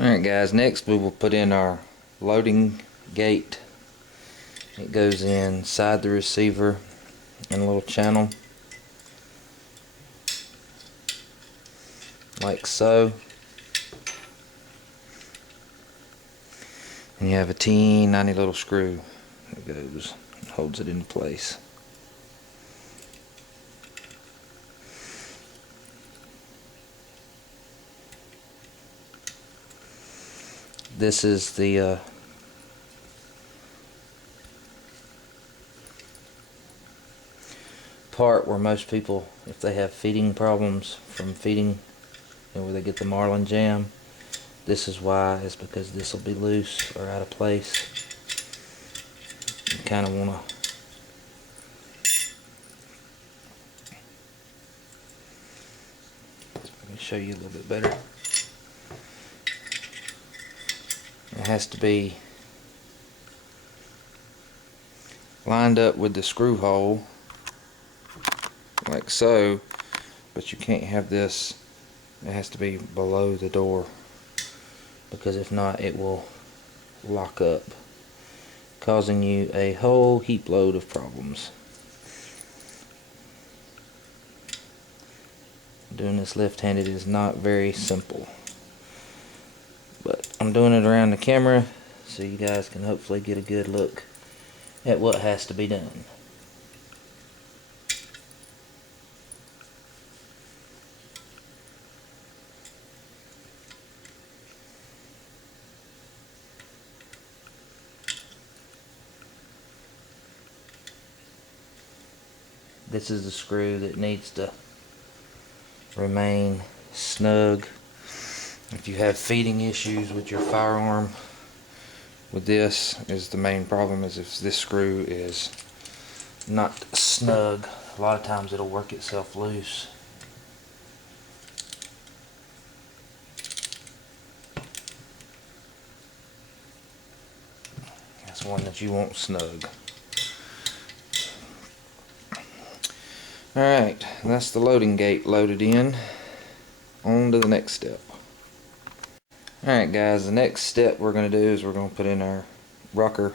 Alright guys, next we will put in our loading gate. It goes inside the receiver in a little channel like so, and you have a teeny little screw that goes and holds it into place. This is the part where most people, if they have feeding problems from feeding, where they get the Marlin jam, this is why. It's because this will be loose or out of place. You kind of want to let me show you a little bit better. It has to be lined up with the screw hole like so, but you can't have this. It has to be below the door, because if not it will lock up, causing you a whole heap load of problems. Doing this left-handed is not very simple, but I'm doing it around the camera so you guys can hopefully get a good look at what has to be done. This is the screw that needs to remain snug. If you have feeding issues with your firearm, with this is the main problem, is if this screw is not snug, a lot of times it'll work itself loose. That's one that you want snug. Alright, that's the loading gate loaded in. On to the next step. Alright guys, the next step we're going to do is we're going to put in our Rucker.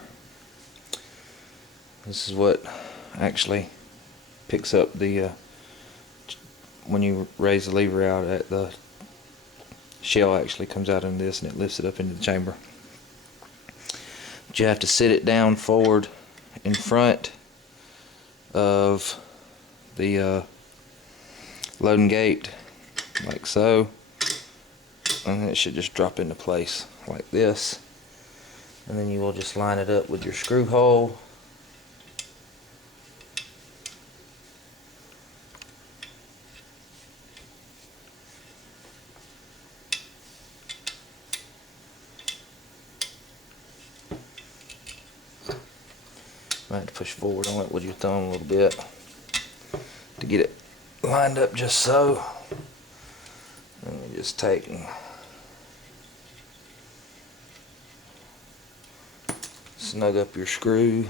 This is what actually picks up the, when you raise the lever out, at the shell actually comes out in this and it lifts it up into the chamber. But you have to sit it down forward in front of the loading gate like so, and it should just drop into place like this, and then you will just line it up with your screw hole. You might have to push forward on it with your thumb a little bit to get it lined up just so. And you just take and snug up your screw.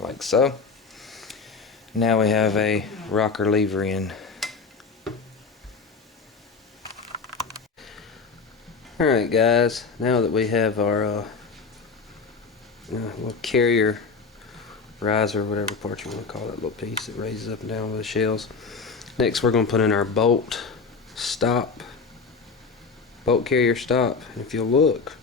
Like so. Now we have a rocker lever in. Alright guys, now that we have our little carrier riser, whatever part you want to call that little piece that raises up and down with the shells, next we're going to put in our bolt carrier stop. And if you'll look,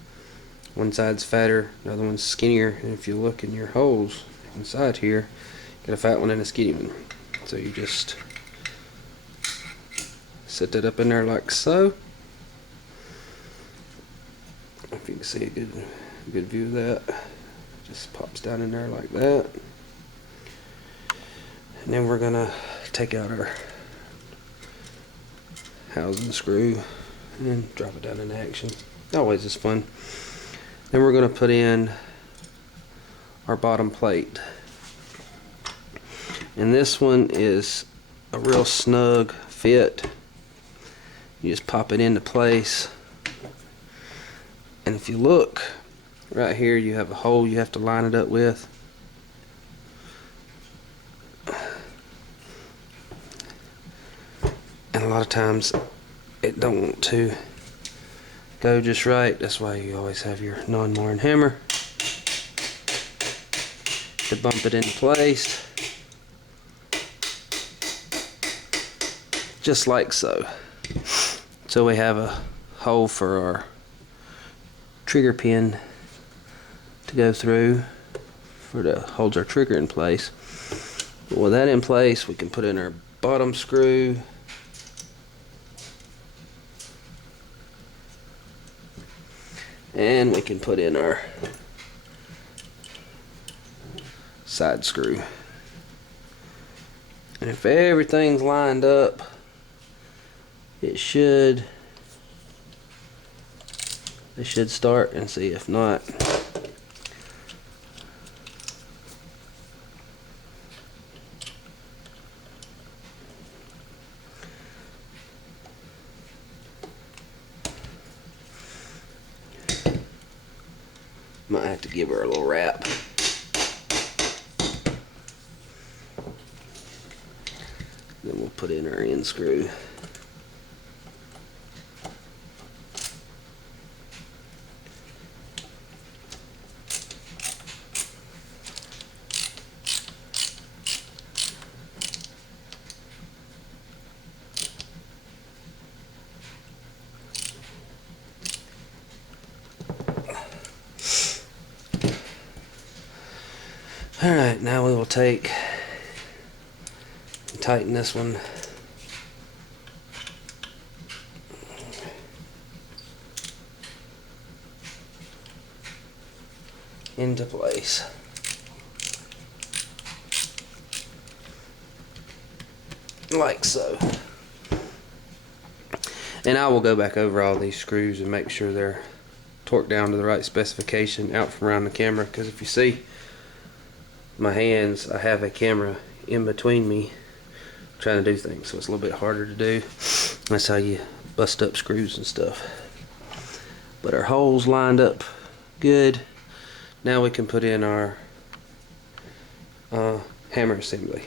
one side's fatter, the other one's skinnier, and if you look in your holes inside here, you got a fat one and a skinny one. So you just set that up in there like so. If you can see a good view of that, just pops down in there like that. And then we're gonna take out our housing screw and drop it down into action. Always is fun. Then we're gonna put in our bottom plate, and this one is a real snug fit. You just pop it into place. And if you look, right here you have a hole you have to line it up with. And a lot of times it don't want to go just right. That's why you always have your non-marring hammer to bump it into place, just like so. So we have a hole for our trigger pin to go through to hold our trigger in place. But with that in place, we can put in our bottom screw, and we can put in our side screw. And if everything's lined up, they should start, and see if not. Might have to give her a little wrap. Then we'll put in our end screw. Alright, now we will take and tighten this one into place. Like so. And I will go back over all these screws and make sure they're torqued down to the right specification out from around the camera, because if you see my hands, I have a camera in between me trying to do things, so it's a little bit harder to do. That's how you bust up screws and stuff. But our holes lined up good. Now we can put in our hammer assembly.